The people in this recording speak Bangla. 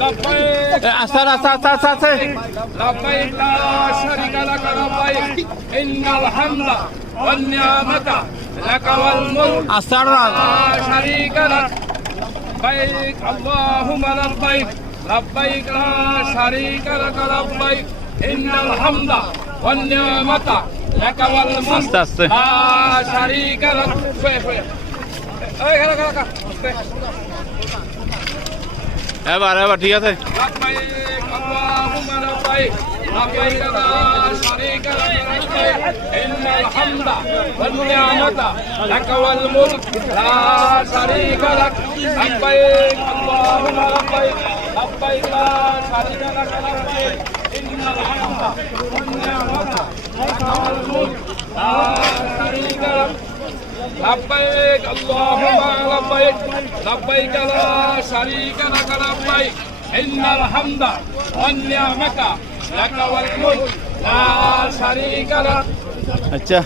لبيك আস্তে আস্তে আস্তে আস্তে لبيك لا شريك لك لبيك إن الحمد والنعمة لك والملك আস্তে لا شريك لك لبيك اللهم لبيك لبيك لا شريك لك لبيك إن الحمد والنعمة لك والملك আস্তে আস্তে لا شريك لك এবার এবার ঠিক আছে لبيك اللهم لبيك لبيك لا شريك لك لبيك إن الحمد والنعمة لك والملك لا شريك لك لبيك اللهم لبيك لبيك لا شريك لك لبيك إن الحمد والنعمة لك والملك لا شريك لك لبيك اللهم لبيك لبيك لا شريك لك لبيك إن الحمد والنعمة لك والملك لا شريك لك আচ্ছা